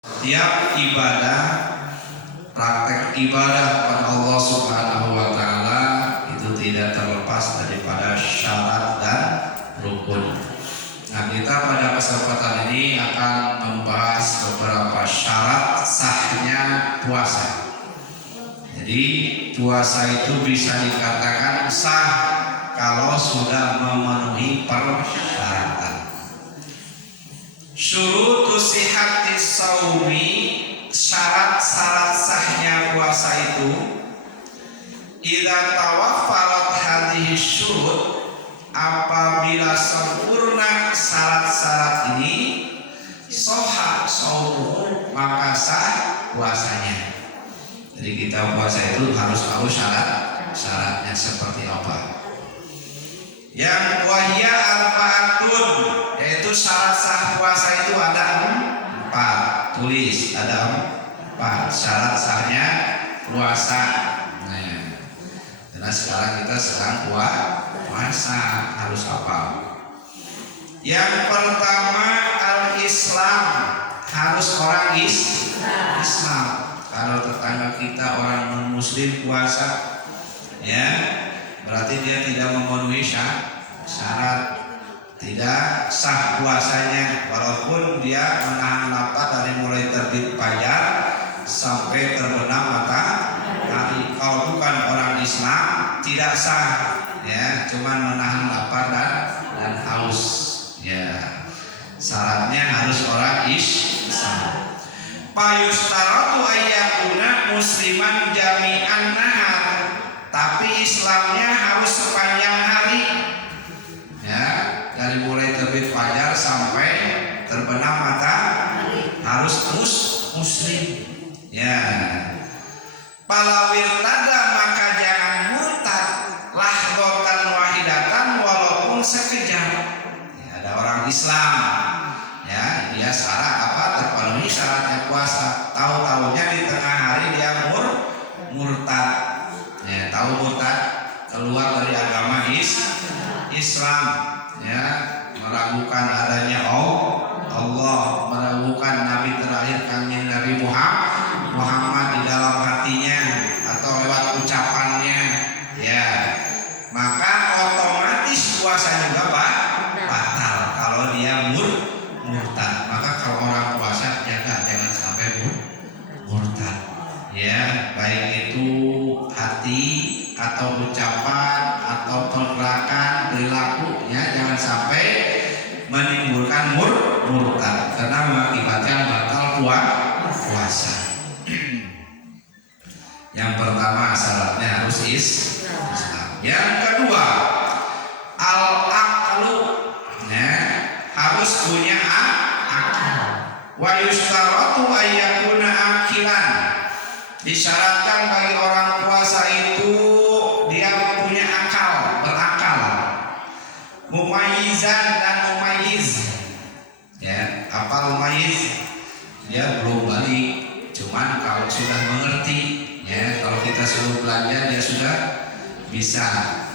Tiap ibadah, praktek ibadah pada Allah Subhanahu wa Ta'ala itu tidak terlepas daripada syarat dan rukun. Nah, kita pada kesempatan ini akan membahas beberapa syarat sahnya puasa. Jadi puasa itu bisa dikatakan sah kalau sudah memenuhi persyaratan. Syurutus sihhatis saumi, syarat-syarat sahnya puasa itu idza tawaffarat hadhihi syurut, apabila sempurna syarat-syarat ini, sahha shaumuhu, maka sah puasanya. Jadi kita puasa itu harus tahu syaratnya seperti apa. Yang wahya arba'atun, yaitu syarat sah puasa itu ada 4. Tulis, ada 4 syarat sahnya puasa. Nah, karena sekarang kita sedang puasa, harus apa? Yang pertama al-Islam, harus orang Islam. Kalau tetangga kita orang non-muslim puasa, ya berarti dia tidak memenuhi syarat, tidak sah puasanya, walaupun dia menahan lapar dari mulai terbit fajar sampai terbenam matahari. Kalau bukan orang Islam tidak sah, ya, cuman menahan lapar dan haus, ya. Syaratnya harus orang Islam. Payustaratu ayyakuna musliman jami'an nahar, tapi Islamnya harus sepanjang hari, ya, dari mulai terbit fajar sampai terbenam matahari harus muslim, ya. Palawil tada, maka jangan murtad lahdotan wahidatan, walaupun sekejap. Ya, ada orang Islam, ya, dia syarat apa, terpenuhi syaratnya puasa, tahu-tahunya di tengah hari dia murtad. Ya, tahu murtad, keluar dari agama Islam, ya, meragukan adanya Allah, meragukan Nabi terakhir kami Nabi Muhammad di dalam hatinya atau lewat ucapannya, ya, maka otomatis puasa juga batal kalau dia murtad. Maka kalau orang puasa jangan sampai murtad, ya, baik itu hati atau ucapan atau pergerakan perilakunya, jangan sampai menimbulkan murtad karena mengakibatkan batal puasa. Yang pertama syaratnya harus Islam. Yang kedua al-aqlu, ya, harus punya akal. Wa yustaratu ayyakuna akilan, disyaratkan bagi orang puasa itu dia punya akal, berakal, mumayyizan dan mumayyiz, ya. Apa mumayyiz? Dia belum balik, cuman kalau sudah mengerti, ya, kalau kita suruh belanja dia sudah bisa,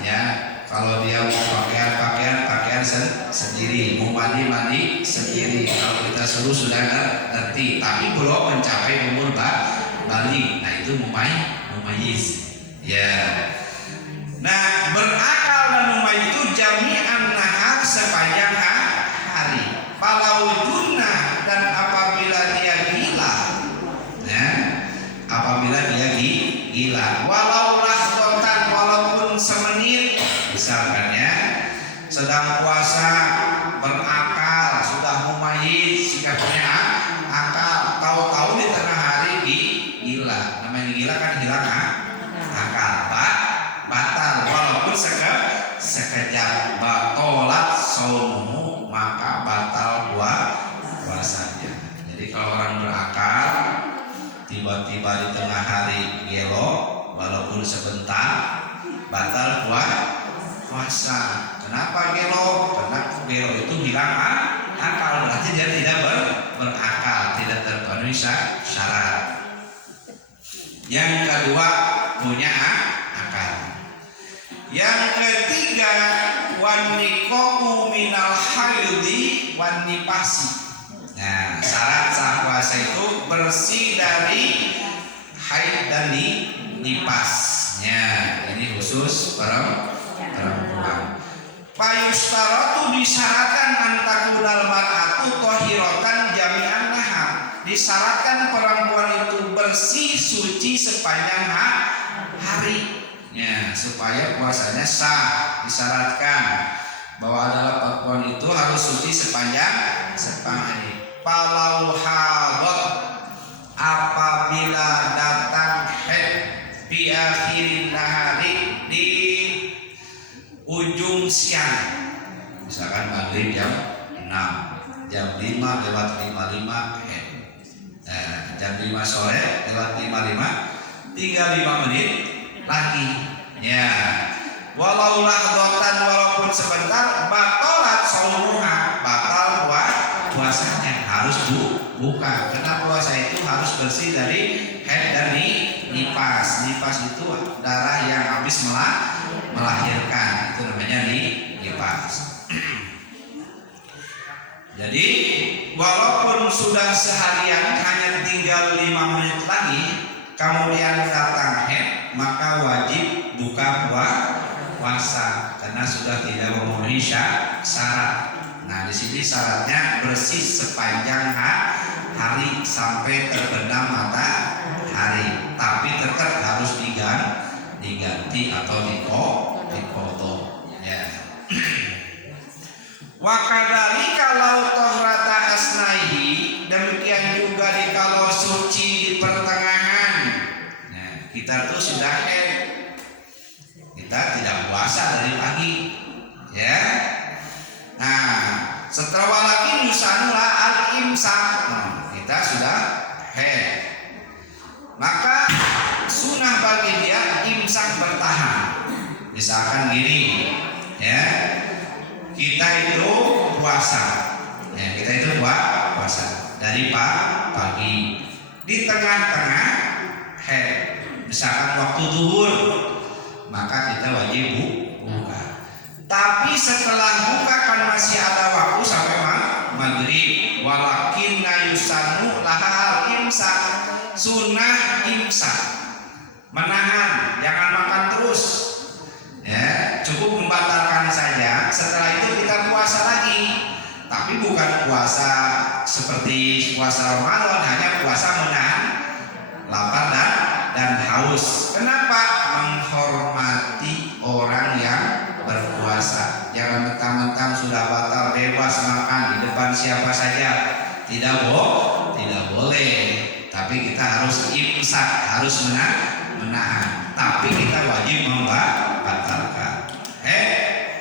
ya. Kalau dia mau pakaian sendiri, mau mandi sendiri. Kalau kita suruh sudah ngerti, tapi belum mencapai umur balik. Nah, itu mumayyiz, ya. Nah, berakal dan mumayyiz itu jami'an nahar, sepanjang hari. Falaujunna, dan apabila dia gila, ya, apabila dia gila, walau lahdotan, walaupun semenit, misalkan, ya, sedang puasa berakal, sudah mumayyiz, sikapnya akal, tahu-tahu di tengah hari gila. Namanya gila kan hilang akal, batal walaupun sekejap, batolat shaumuhu, maka batal puasanya. Jadi kalau orang berakal tiba-tiba di tengah hari gelo walaupun sebentar, batal puasa. Kenapa gelo? Karena gelo itu hilang akal, berarti dia tidak berakal, tidak terpenuhi syarat. Yang kedua punya akal. Yang ketiga wan niqabu minal haidi wan nifasi. Nah, syarat sah puasa itu bersih dari haid dan nifasnya. Ini khusus perempuan. Payustaratu disyaratkan antakunal mar'atu thahiratan jami'an nahar. Disyaratkan perempuan itu bersih suci sepanjang hari. Ya, supaya puasanya sah. Disyaratkan bahwa adalah perempuan itu harus suci sepanjang hari. Palau hadat apabila datang haid di akhirin nahari di ujung siang, misalkan maghrib jam 6, jam 5 lewat 55 haid. Jam 5 sore lewat 55, tinggal 5 menit lagi. Ya, walau lahdotan, walaupun sebentar, batalat saumuha, batal puasanya, harus buka. Karena puasa itu harus bersih dari haid dan nifas. Nifas itu darah yang habis melahirkan, itu namanya nifas. Jadi walaupun sudah seharian hanya tinggal 5 menit lagi, kemudian datang haid, maka wajib buka puasa karena sudah tidak memenuhi syarat. Nah, di sini syaratnya bersih sepanjang hari sampai terbenam matahari, tapi tetap harus diganti atau dikodok. Ya. Wa kadzalika law tahrata asnaihi, demikian juga kalau suci di pertengahan. Nah, kita tuh sudah haid, kita tidak puasa dari pagi, ya. Nah, setelah walakin yusanula al-imsak, kita sudah haid, maka sunnah bagi dia imsak bertahan. Misalkan gini, ya, kita itu puasa, ya, kita itu puasa dari pagi, di tengah-tengah haid, misalkan waktu zuhur, maka kita wajib buka. Tapi setelah buka kan masih ada waktu sampai maghrib. Walakin yusanu lahal imsak, sunnah imsak, menahan, jangan makan terus. Ya, cukup membatalkan saja. Setelah itu kita puasa lagi, tapi bukan puasa seperti puasa Ramadan, hanya puasa menahan lapar dan haus. Kenapa? Menghormati orang yang berpuasa. Jangan mentang-mentang sudah batal bebas makan di depan siapa saja, tidak boleh. Tapi kita harus imsak, harus menahan. Tapi kita wajib membatalkan.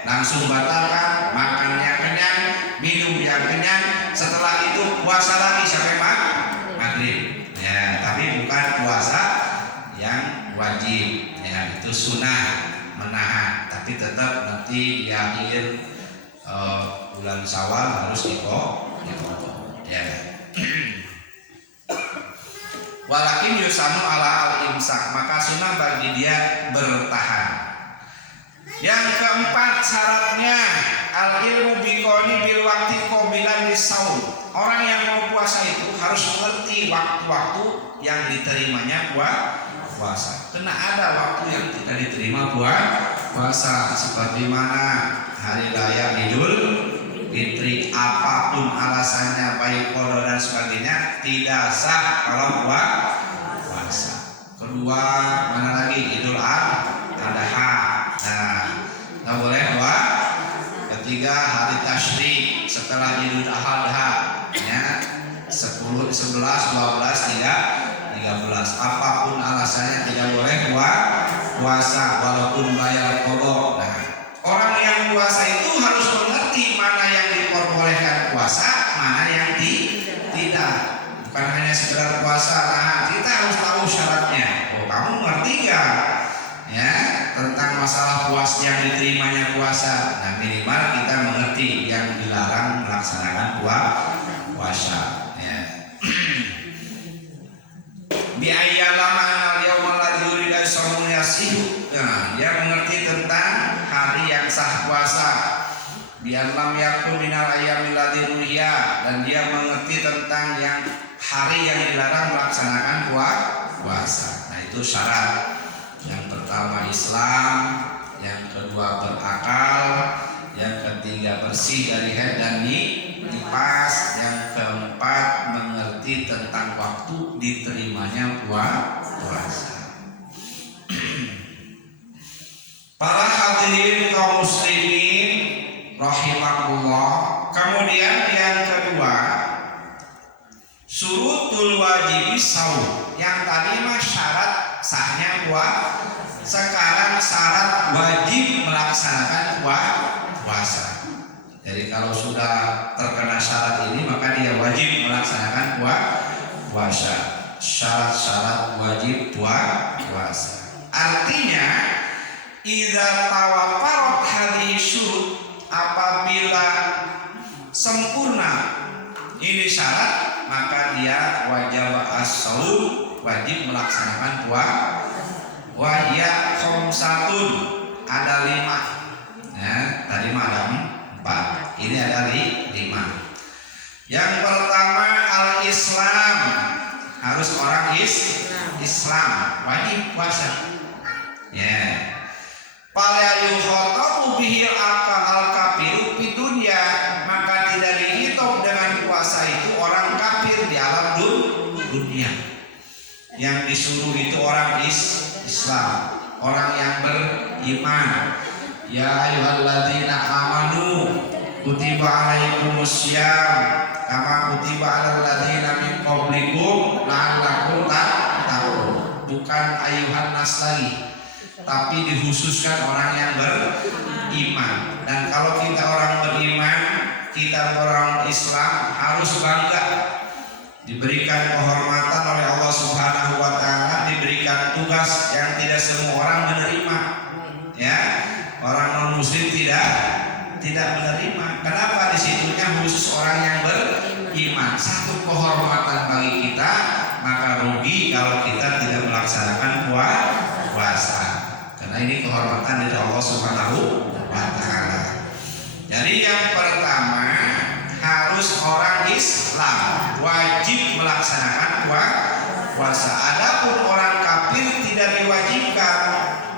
Langsung batalkan, makan yang kenyang, minum yang kenyang. Setelah itu puasa lagi sampai maghrib. Ya, tapi bukan puasa yang wajib. Ya, itu sunnah menahan. Tapi tetap nanti di akhir bulan Syawal harus dipotong. Ya. Walakin yusanu ala al-imsak, maka sunnah bagi dia bertahan. Yang keempat syaratnya al-ilmu biqoni bil waqti qabilan lisaum. Orang yang mau puasa itu harus mengerti waktu-waktu yang diterimanya puasa. Karena ada waktu yang tidak diterima puasa, seperti mana hari raya Idul Fitri, apapun alasannya, baik qada dan sebagainya, tidak sah kalau puasa. Kedua, mana lagi? Idul Adha. Nah, nggak boleh Ketiga, hari tasyrik setelah Idul Adha, ya, 10, 11, 12, 13. Apapun alasannya tidak boleh puasa walaupun bayar qada. Nah, orang yang puasa itu harus mengerti mana yang diperbolehkan puasa, mana yang tidak. Bukan hanya sekedar puasa. Nah, kita harus tahu syaratnya. Oh, kamu ngerti nggak? Ya, tentang masalah puasa yang diterimanya puasa. Nah, minimal kita mengerti yang dilarang melaksanakan puasa. Ya. Bi'ayyalama al-yawmal ladzi yurida shaum yasihu. Nah, dia mengerti tentang hari yang sah puasa. Bi'allam yakun minal ayyamil ladzi ruhiya, dan dia mengerti tentang yang hari yang dilarang melaksanakan puasa. Nah itu syarat. Yang pertama Islam, yang kedua berakal, yang ketiga bersih dari haid dan nifas, yang keempat mengerti tentang waktu diterimanya puasa. Para hadirin kaum muslimin rahimakumullah. Kemudian yang kedua, syurutul wajib saum. Yang tadi mah syarat sahnya puasa. Sekarang syarat wajib melaksanakan puasa. Jadi kalau sudah terkena syarat ini maka dia wajib melaksanakan puasa. Syarat-syarat wajib puasa. Artinya idza tawaffarat hadhihi syurut, apabila sempurna ini syarat maka dia wajib as-shaum, wajib melaksanakan puasa. Wahya khamsatun, ada 5. Ya, tadi malam 4. Ini ada 5. Yang pertama al-Islam, harus orang Islam, wajib puasa. Ya. Fala yukhatabu bihi al-kafiru fid dunya, maka tidak dihitung dengan puasa itu orang kafir di alam dunia. Yang disuruh itu orang Islam, orang yang beriman. Ya ayyuhalladzina amanu kutiba alaikumussyam kama kutiba alal ladzina min qablikum la'allakum tattaqun. Bukan ayyuhan nas lagi, tapi dikhususkan orang yang beriman. Dan kalau kita orang beriman, kita orang Islam harus bangga, diberikan kehormatan oleh Allah Subhanahu wa taala, diberikan tugas yang tidak semua orang menerima. Ya, orang non muslim tidak menerima. Kenapa? Disitunya khusus orang yang beriman. Satu kehormatan bagi kita, maka rugi kalau kita tidak melaksanakan puasa. Karena ini kehormatan dari Allah Subhanahu wa taala. Jadi yang pertama harus orang Islam, wajib melaksanakan puasa. Adapun orang kafir tidak diwajibkan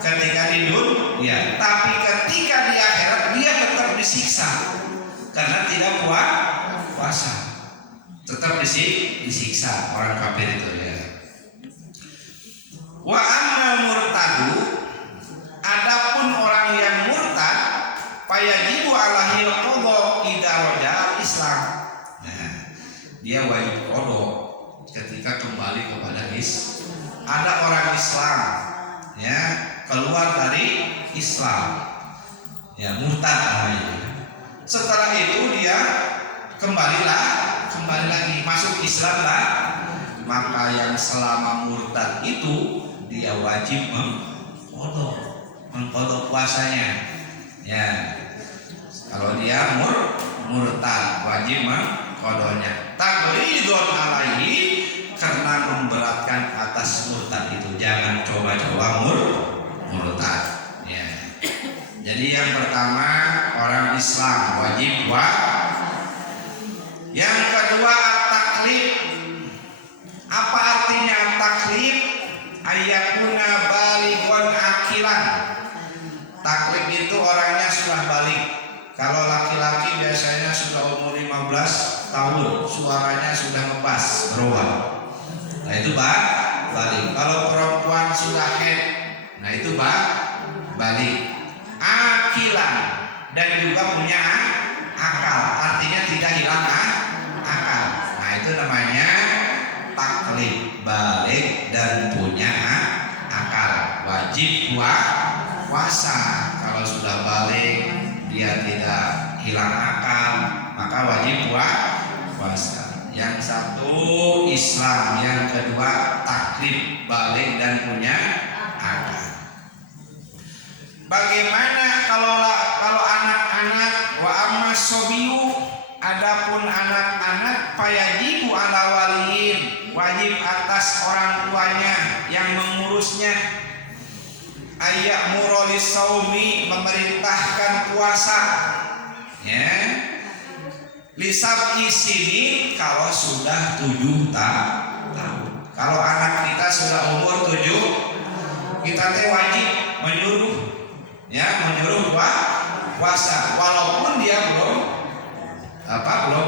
ketika di dunia, tapi ketika di akhirat dia tetap disiksa karena tidak puasa. Tetap disiksa orang kafir itu ya. Wa amma murtadu, adapun orang yang murtad, fayajibu alaihi qada idza raja Islam. Nah, dia wajib qada ketika kembali kepada ada orang Islam ya, keluar dari Islam ya, murtad namanya. Setelah itu dia kembali lagi masuk Islam lah, maka yang selama murtad itu dia wajib mengqadha puasanya ya. Kalau dia murtad wajib mengqadhanya. Taqridun alaihi, karena memberatkan atas murtad itu. Jangan coba-coba murtad ya. Jadi yang pertama orang Islam wajib Yang kedua at-taklif. Apa artinya taklif? Ayakuna balighun akilan. Taklif itu orangnya sudah balik. Kalau laki-laki biasanya sudah umur 15 tahun, suaranya sudah ngebas, berubah. Nah itu balik. Kalau perempuan sudah haid, nah itu balik. Akilan, dan juga punya akal, artinya tidak hilang akal. Nah itu namanya taklif, balik dan punya akal. Wajib puasa. Kalau sudah balik dia tidak hilang akal, maka wajib puasa. Yang satu Islam, yang kedua taklif, balik dan punya akal. Bagaimana kalau anak-anak? Wa amma sobiyu, adapun anak-anak, fayajibu ala waliyin, wajib atas orang tuanya yang mengurusnya. Ayya'muru lis-shaumi, memerintahkan puasa ya. Lisab isini, kalau sudah 7 tahun. Kalau anak kita sudah umur 7, kita teh wajib menyuruh puasa walaupun dia belum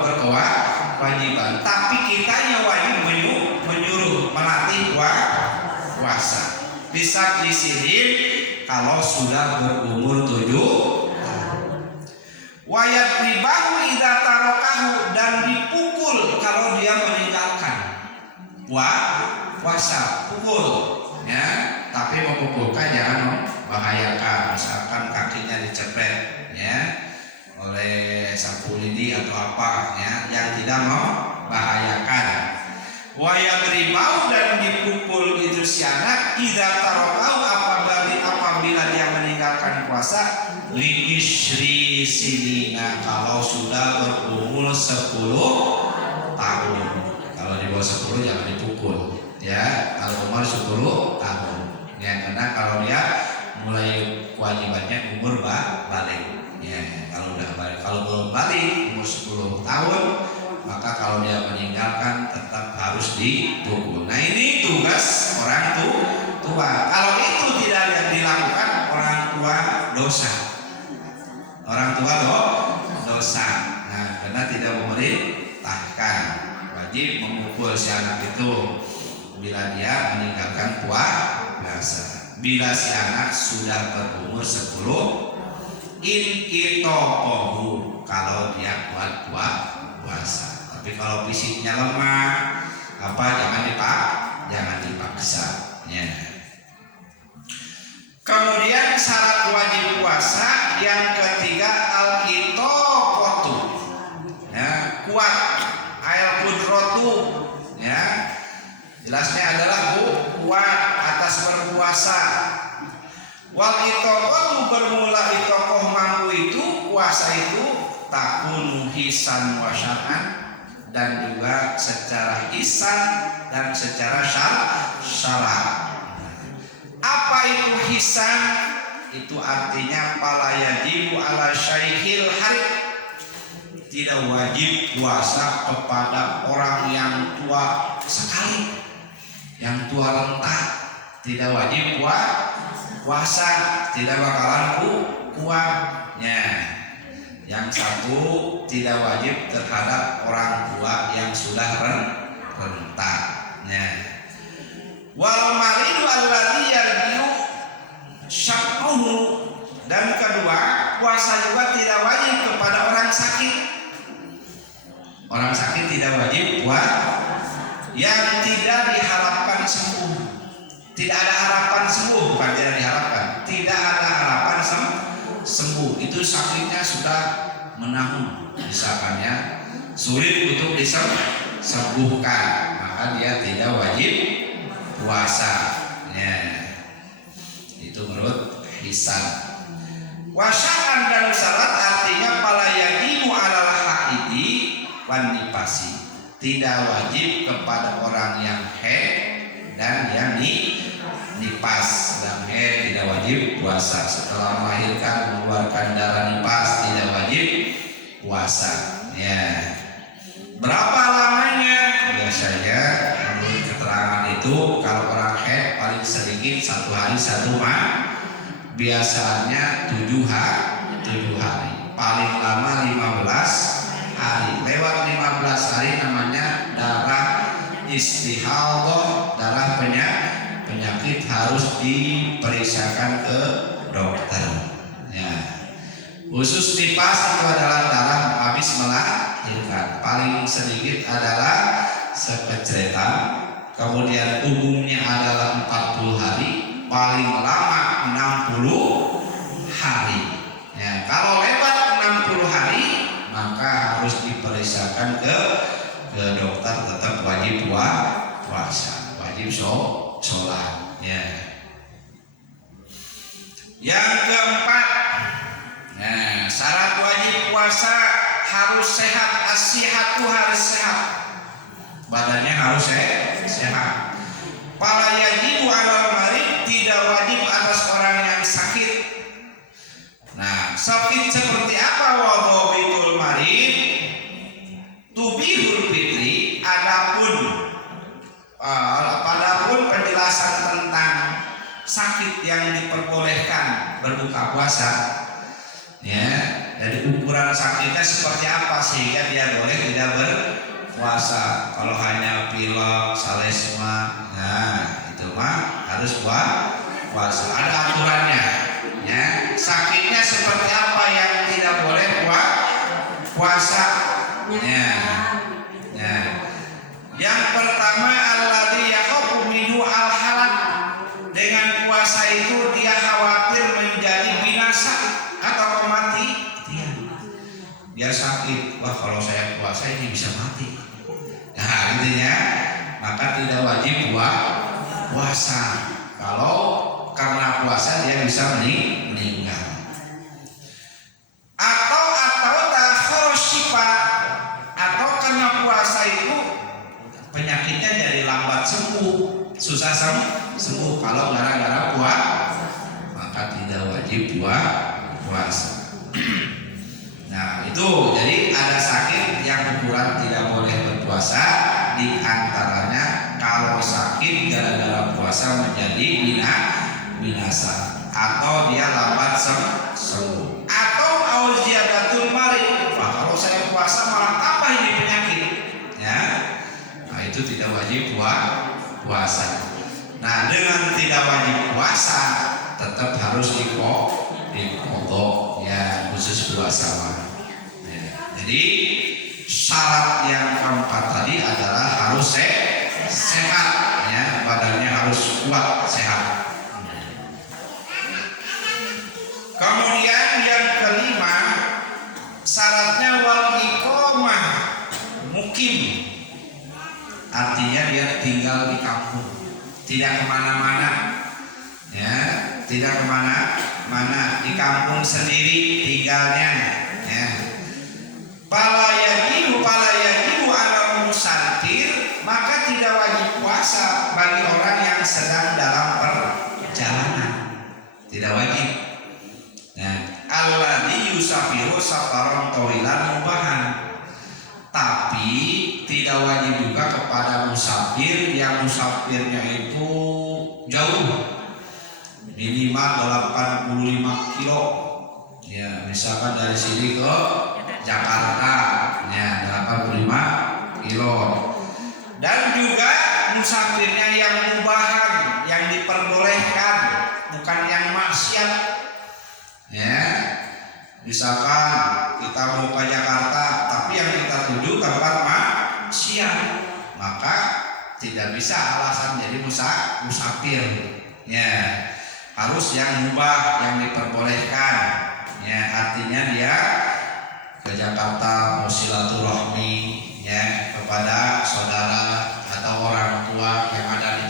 berkewajiban, tapi kitanya wajib menyuruh melatih puasa. Bisa disihir kalau sudah berumur 7 tahun. Wayat ribahu idza tarakahu, dan dipukul kalau dia meninggalkan puasa, pukul ya. Tapi memukulkan jangan membahayakan, misalkan kakinya dicepret ya oleh sapu lidi atau apa ya, yang tidak membahayakan. Wayat ribau, dan dipukul itu si anak idza tarakahu apabila dia meninggalkan puasa liisri sinina, kalau sudah berumur 10 tahun. Kalau di bawah 10 jangan dipukul ya, kalau umur 10 tahun ya, karena kalau dia mulai kewajibannya umur balik ya. Kalau udah balik, kalau belum balik umur 10 tahun, maka kalau dia meninggalkan tetap harus dipukul. Nah, ini tugas orang tua. Kalau itu tidak dilakukan, orang tua dosa. Orang tua dosa. Nah, karena tidak memerintahkan, wajib memukul si anak itu bila dia meninggalkan puasa. Bila si anak sudah berumur 10, inqitohu, kalau dia kuat puasa. Tapi kalau fisiknya lemah, jangan dipaksa ya. Kemudian syarat wajib puasa yang ketiga al-itaqatu ya, kuat, al-qudratu ya. Jelasnya adalah kuat atas berpuasa. Wal itaqatu, bermula itaqah mampu itu, puasa itu takunu hisan wa syar'an, dan juga secara hisan dan secara syara'. Apa itu hisan? Itu artinya pala yajibu ala syaikhil harid, tidak wajib puasa kepada orang yang tua sekali, yang tua renta, tidak wajib puasa, tidak bakalan kuatnya. Yang satu tidak wajib terhadap orang tua yang sudah renta ya. Wal maridu alladzi yarji'u syaqquhu, dan kedua, puasa juga tidak wajib kepada orang sakit. Orang sakit tidak wajib yang tidak diharapkan sembuh. Tidak ada harapan sembuh, bukan tidak diharapkan, tidak ada harapan sembuh. Itu sakitnya sudah menahun, misalkan ya, sulit untuk disembuhkan, maka dia tidak wajib puasa ya. Itu menurut hisan. Wasya'an, dan syarat artinya pala yajibu alal haidi wan nifasi, tidak wajib kepada orang yang haid dan yang nifas. Dan haid tidak wajib puasa, setelah melahirkan mengeluarkan darah nifas tidak wajib puasa ya. Berapa lamanya? Biasanya menurut keterangan itu, kalau orang haid paling sedikit 1 hari 1 malam, biasanya 7 hari, paling lama 15 hari. Lewat 15 hari namanya darah istihadhah, darah penyakit, harus diperiksakan ke dokter ya. Khusus nifas itu adalah darah habis melahirkan, paling sedikit adalah sekecretan, kemudian umumnya adalah 40 hari, paling lama 60 hari ya. Kalau lewat 60 hari maka harus diperiksakan ke dokter, tetap wajib puasa, wajib sholat ya. Yang keempat, nah, syarat wajib puasa harus sehat, as-sihatu, harus sehat, badannya harus sehat. Pala yajibu alal marid, tidak wajib atas orang yang sakit. Nah, sakit seperti apa? Wadhabitul marid tubihul fitri, adapun penjelasan tentang sakit yang diperbolehkan berbuka puasa. Ya, dari ukuran sakitnya seperti apa sehingga dia boleh tidak berpuasa. Kalau hanya pilek, salesma, nah itu mah harus puasa. Ada aturannya. Ya, sakitnya seperti apa yang tidak boleh puasa? Ya. Ya. Yang pertama alladzi yakhafu minhu al-halak. Dengan puasa itu dia khawatir menjadi binasa atau kematian. Dia sakit, wah kalau saya puasa ini bisa mati. Nah, intinya maka tidak wajib puasa. Kalau karena puasa dia bisa meninggal. Atau takhoshifa, atau karena puasa itu penyakitnya jadi lambat sembuh, susah sembuh. Kalau gara-gara maka tidak wajib puasa. Nah itu jadi ada sakit yang ukuran tidak boleh berpuasa. Di antaranya kalau sakit gara-gara puasa menjadi binasa, atau dia lambat sembuh, atau auziadatul marid. Kalau saya puasa malah tambah ini penyakit, ya. Nah itu tidak wajib puasa. Nah dengan tidak wajib puasa tetap harus dikodok, ya, khusus puasa. Ya. Jadi syarat yang keempat tadi adalah harus sehat, ya, badannya harus kuat, sehat. Kemudian yang kelima syaratnya wal iqamah mukim, artinya dia tinggal di kampung, tidak kemana-mana, ya, tidak kemana-mana, di kampung sendiri tinggalnya, ya. Pala yajibu ala musafir, maka tidak wajib puasa bagi orang yang sedang dalam perjalanan, tidak wajib. Nah, alladzi yusafiru safaran tawilan mubahan. Tapi tidak wajib juga kepada musafir yang musafirnya itu jauh, minimal 85 kilo. Ya, misalkan dari sini ke Jakarta, ya, 85 kilo. Dan juga musafirnya yang mubahan, yang diperbolehkan, bukan yang maksiat. Ya, misalkan kita mau ke Jakarta, tapi yang kita tuju tempat maksiat, maka tidak bisa alasan jadi musafir. Ya, harus yang mubah, yang diperbolehkan. Ya, artinya dia ke Jakarta mau silaturahmi, ya, kepada saudara atau orang tua yang ada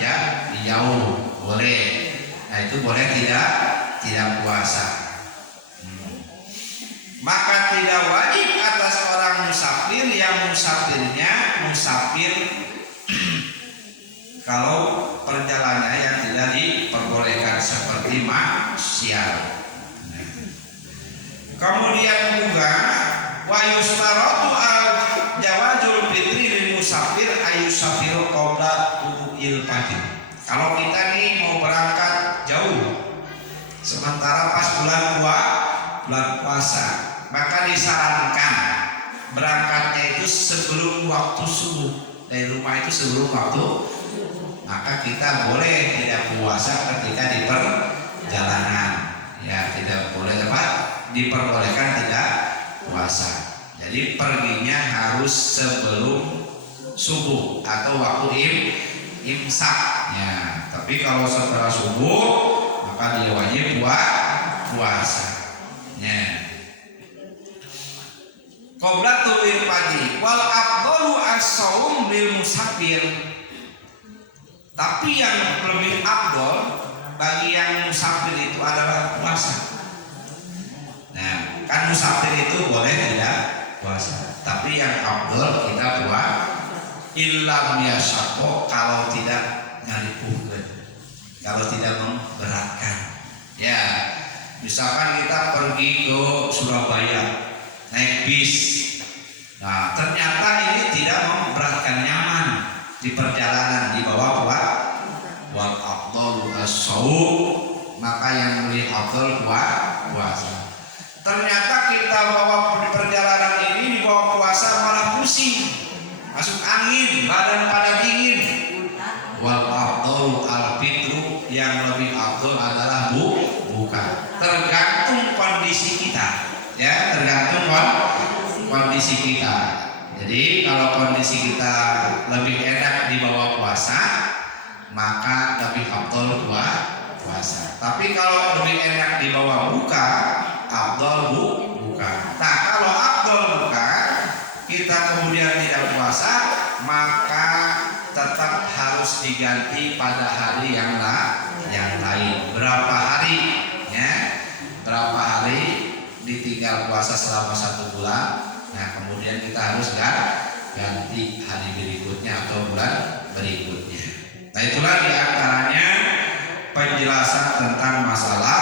di jauh, boleh. Nah itu boleh tidak puasa. Maka tidak wajib atas orang musafir yang musafir kalau perjalanannya yang tidak diperbolehkan seperti maksiat. Kemudian juga wa yustaratu jawazul fitri lil musafir ayusafiru qabla tubuhil fajr. Kalau kita nih mau berangkat jauh, sementara pas bulan puasa, maka disarankan berangkatnya itu sebelum waktu subuh, dari rumah itu sebelum waktu, maka kita boleh tidak puasa ketika di perjalanan, ya, tidak boleh diperbolehkan tidak puasa. Jadi perginya harus sebelum subuh atau waktu imsak, ya. Tapi kalau setelah subuh maka dia wajib puasa. Ya. Qoblatul irfaji wal afdalu as-shaum lil musafir. Tapi yang lebih afdol bagi yang musafir itu adalah puasa. Nah, kan musafir itu boleh tidak puasa, tapi yang afdol kita illam yasaqo, kalau tidak nyaripukeun, kalau tidak memberatkan. Ya. Misalkan kita pergi ke Surabaya naik bis, nah ternyata ini tidak memberatkan, nyaman di perjalanan, di bawah buat saum, maka yang lebih afdal puasa. Ternyata kita bawa di perjalanan ini di bawah puasa malah pusing, masuk angin, badan pada dingin. Wal afdal al-fitru, yang lebih afdal adalah buka. Tergantung kondisi kita, ya, tergantung kondisi kita. Jadi kalau kondisi kita lebih enak di bawah puasa, maka lebih afdal puasa. Tapi kalau lebih enak di bawah buka, afdal buka. Nah, kalau afdal buka, kita kemudian tidak puasa, maka tetap harus diganti pada hari yang lain. Berapa hari? Ya, berapa hari ditinggal puasa selama 1 bulan? Nah, kemudian kita harus ganti hari berikutnya atau bulan berikutnya. Nah, itulah diantaranya penjelasan tentang masalah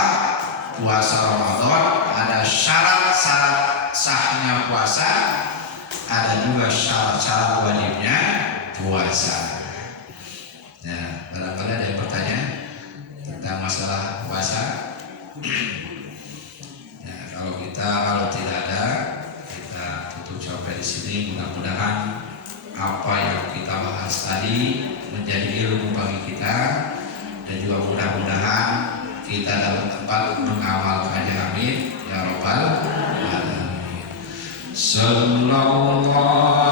puasa Ramadan. Ada syarat-syarat sahnya puasa, ada juga syarat-syarat wajibnya puasa. Nah, barangkali ada yang bertanya tentang masalah puasa. Nah, kalau tidak ada, kita tutup sampai di sini. Mudah-mudahan apa yang kita bahas tadi menjadi ilmu bagi kita, dan juga mudah-mudahan kita dapat tempat mengamalkannya. Amin ya rabbal alamin. Sallallahu ala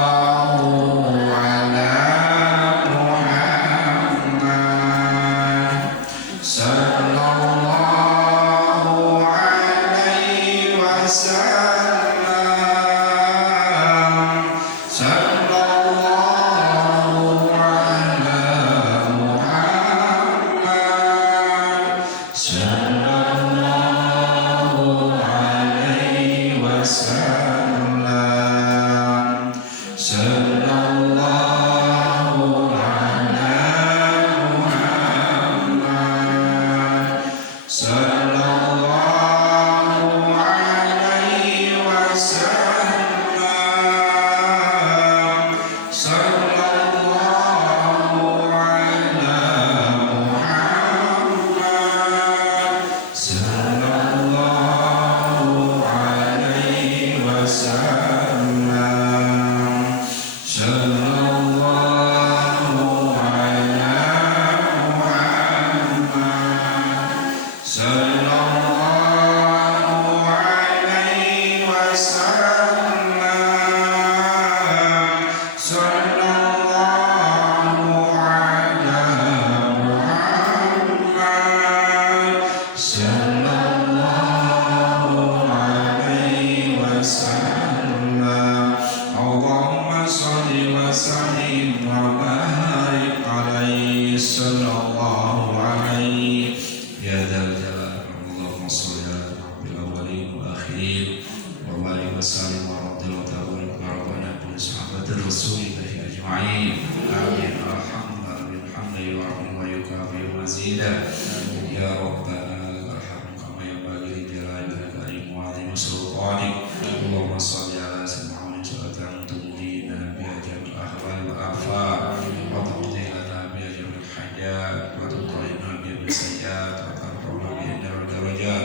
Muhammad, sallallahu alaihi wasallam, sallallahu ala Muhammad, sallallahu alaihi wasallam, sallallahu ala Muhammad, sallallahu alaihi wasallam, sallallahu ala Muhammad, sallallahu alaihi wasallam, sallallahu ala Muhammad, sallallahu alaihi wasallam, sallallahu ala Muhammad, sallallahu alaihi wasallam. Allahumma shalli wa sallim wa barik alaihi, sallallahu alaihi ya dzal jalali. Allahumma shalli ala rabbil awwalin wa akhirin wa barik wa sallim wa radhiyallahu ta'ala wa rabbana kulli sahabatir rasulillahi ajma'in. Amin. Alhamdulillah wa yukafi mazida ya rabbana arhamna kama yanbaghi li jalali karim wa azim sultanik. Allahumma shalli ala sayyidina Muhammad salatan tumdina bi ajal ahwal wa afar wa taqdi lana bi ajal hajat wa tuqina bi sayyiat wa tarfa'na bi darajat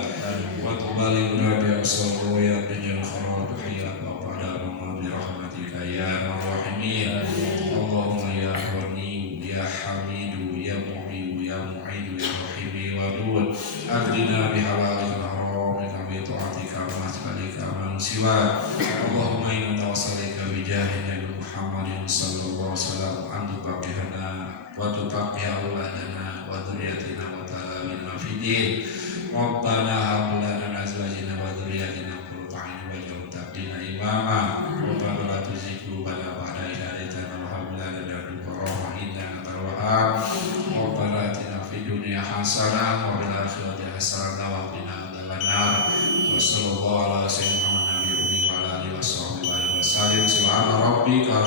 wa tubaligna bi asrar ya dunya kharab hayat wa qada wa bi rahmatika ya arhamin. Allahumma ya Ghani ya Hamidu ya Mu'min ya Mu'in ya Rahim wa Dud aghdina bi halalika haramika bi ta'atika wa mas'alika man siwa. Allahumma inna tawassalika bi jahi Nabi Muhammadin sallallahu alaihi wasallam an tuqabbihana wa tuqabbih auladana wa dhurriyyatina wa talamina fi din. Rabbana hab lana min azwajina wa dhurriyyatina qurrata a'yun waj'alna muttaqina imama. Rabbana la tuzigh qulubana ba'da idh hadaytana wa hab lana min ladunka rahmah innaka antal wahhab. Rabbana atina fid dunya hasanah wa fil akhirati hasanah wa qina adzabannar. Wa sallallahu ala sayyidina Muhammad nabiyyi wa ala alihi wa sahbihi wa sallam. Subhana rabbika